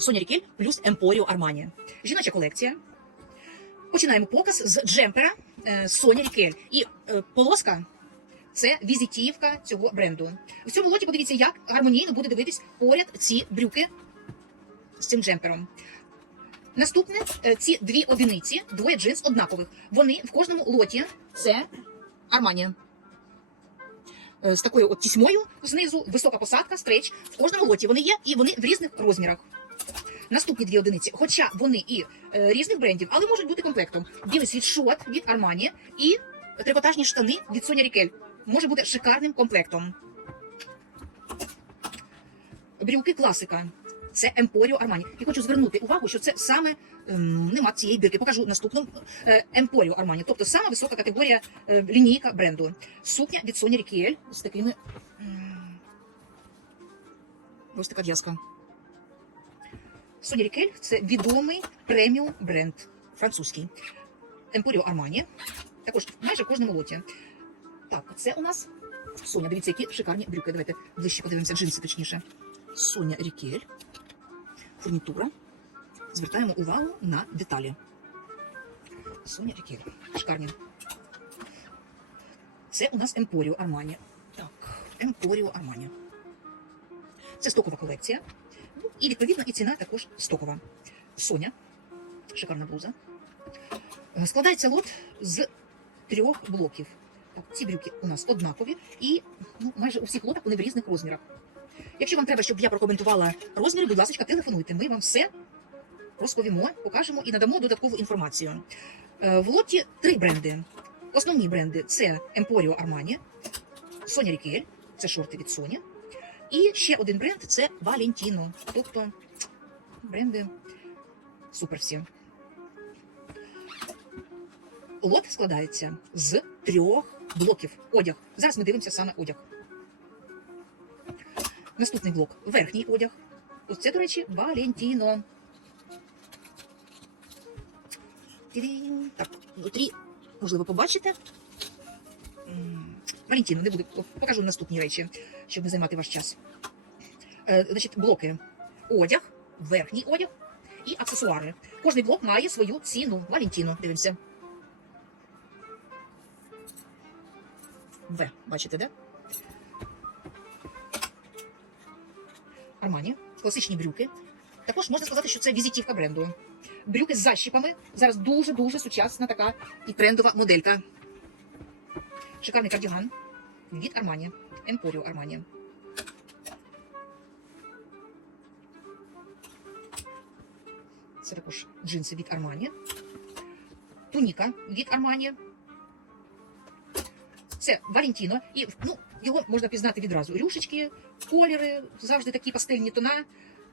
Соня Рікель плюс Емпоріо Армані. Жіноча колекція. Починаємо показ з джемпера е, Соня Рікель. І е, полоска це візитівка цього бренду. В цьому лоті подивіться, як гармонійно буде дивитись поряд ці брюки з цим джемпером. Наступне е, ці дві одиниці, двоє джинс однакових. Вони в кожному лоті це Арманія. Е, З такою от тісьмою знизу, висока посадка, стреч. В кожному лоті вони є і вони в різних розмірах. Наступні дві одиниці, хоча вони і е, різних брендів, але можуть бути комплектом. Білий світшот від Armani і трикотажні штани від Соня Рікель. Може бути шикарним комплектом. Брюки класика. Це Емпоріо Армані. І хочу звернути увагу, що це саме ем, нема цієї бірки. Покажу наступну Емпоріо Армані. Тобто сама висока категорія е, лінійка бренду. Сукня від Соня Рікель з такими. Ось така в'язка. Соня Рікель це відомий преміум бренд французький. Емпоріо Армані. Також майже в кожному лоті. Так, це у нас Соня. Дивіться, які шикарні брюки. Давайте ближче подивимося, джинси точніше. Соня Рікель. Фурнітура. Звертаємо увагу на деталі. Соня Рікель. Шикарні. Це у нас Емпоріо Армані. Так, Емпоріо Армані. Це стокова колекція. Ну, і відповідно і ціна також стокова. Соня. Шикарна блуза. Е, Складається лот з трьох блоків. Так, ці брюки у нас однакові, і ну, майже у всіх лотах вони в різних розмірах. Якщо вам треба, щоб я прокоментувала розміри, будь ласка, телефонуйте. Ми вам все розповімо, покажемо і надамо додаткову інформацію. Е, В лоті три бренди. Основні бренди це Emporio Armani, Sonia Rickel, це шорти від Sony. І ще один бренд це Valentino. Тобто бренди супер всі. Лот складається з трьох блоків. Одяг. Зараз ми дивимося саме одяг. Наступний блок верхній одяг. Ось це, до речі, Валентіно. Так, внутрі, можливо, побачите. М, Валентіно, не буду, покажу наступні речі, щоб не займати ваш час. Е, значить, блоки. Одяг, верхній одяг і аксесуари. Кожний блок має свою ціну. Валентіно, дивимося. В, бачите, де? Армані, класичні брюки. Також можна сказати, що це візитівка бренду. Брюки з защіпами. Зараз дуже-дуже сучасна така і трендова моделька. Шикарний кардіган від Армані. Емпоріо Армані. Це також джинси від Армані. Туніка від Армані. Це Валентіно. І ну, його можна пізнати відразу. Рюшечки, кольори, завжди такі пастельні тона,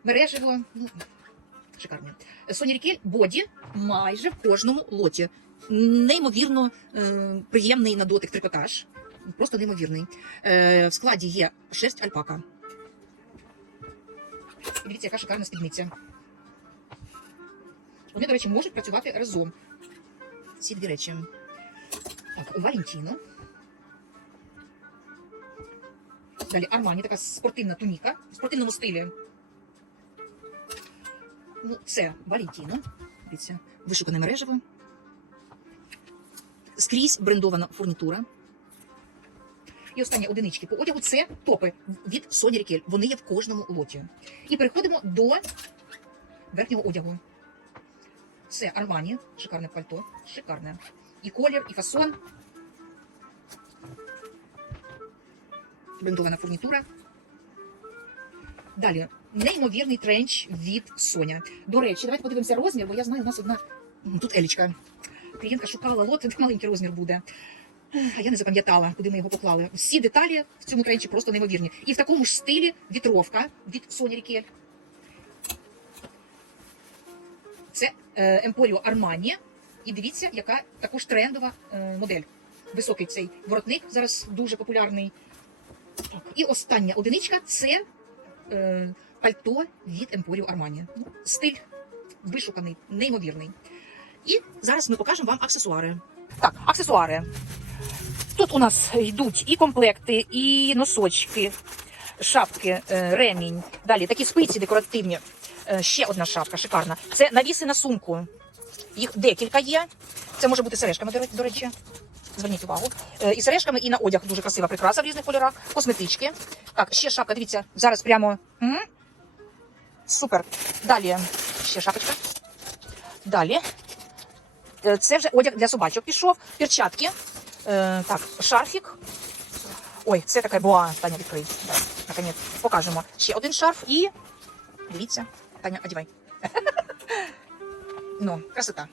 мережево. Ну, шикарні. Соня Рікель боді майже в кожному лоті. Неймовірно е, приємний на дотик трикотаж. Просто неймовірний. Е, в складі є шерсть альпака. Дивіться, яка шикарна спідниця. Вони, до речі, можуть працювати разом. Ці дві речі. Так, Валентіно. Далі Армані, така спортивна туніка в спортивному стилі. Ну, це Валентіно. Дивіться, вишукане мережево. Скрізь брендована фурнітура. І останні одинички по одягу це топи від Соня Рікель. Вони є в кожному лоті. І переходимо до верхнього одягу. Це Армані, шикарне пальто, шикарне. І колір, і фасон. Брендована фурнітура. Далі неймовірний тренч від Соня. До речі, давайте подивимося розмір, бо я знаю, у нас одна тут елічка. Клієнтка шукала лот, маленький розмір буде. А я не запам'ятала, куди ми його поклали. Всі деталі в цьому тренчі просто неймовірні. І в такому ж стилі вітровка від Соня. Це Емпоріо Армані. І дивіться, яка також трендова е, модель. Високий цей воротник зараз дуже популярний. І остання одиничка це е, пальто від Емпоріо Армані. Ну, стиль вишуканий, неймовірний. І зараз ми покажемо вам аксесуари. Так, аксесуари. Тут у нас йдуть і комплекти, і носочки, шапки, е, ремінь. Далі такі спиці декоративні. Е, Ще одна шапка, шикарна. Це навіси на сумку. Їх декілька є. Це може бути сережками, до речі. Зверніть увагу. Е, І сережками, і на одяг дуже красива прикраса в різних кольорах. Косметички. Так, ще шапка, дивіться, зараз прямо. М? Супер. Далі ще шапочка. Далі. Це вже одяг для собачок пішов. Перчатки. Е, так, шарфік. Ой, це така боа. Таня, відкрий. Наконець. Покажемо. Ще один шарф і. Дивіться. Таня, одівай. ну, красота.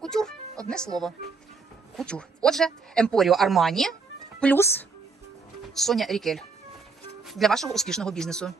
Кутюр. Одне слово. Кутюр. Отже, Емпоріо Армані плюс Соня Рікель. Для вашого успішного бізнесу.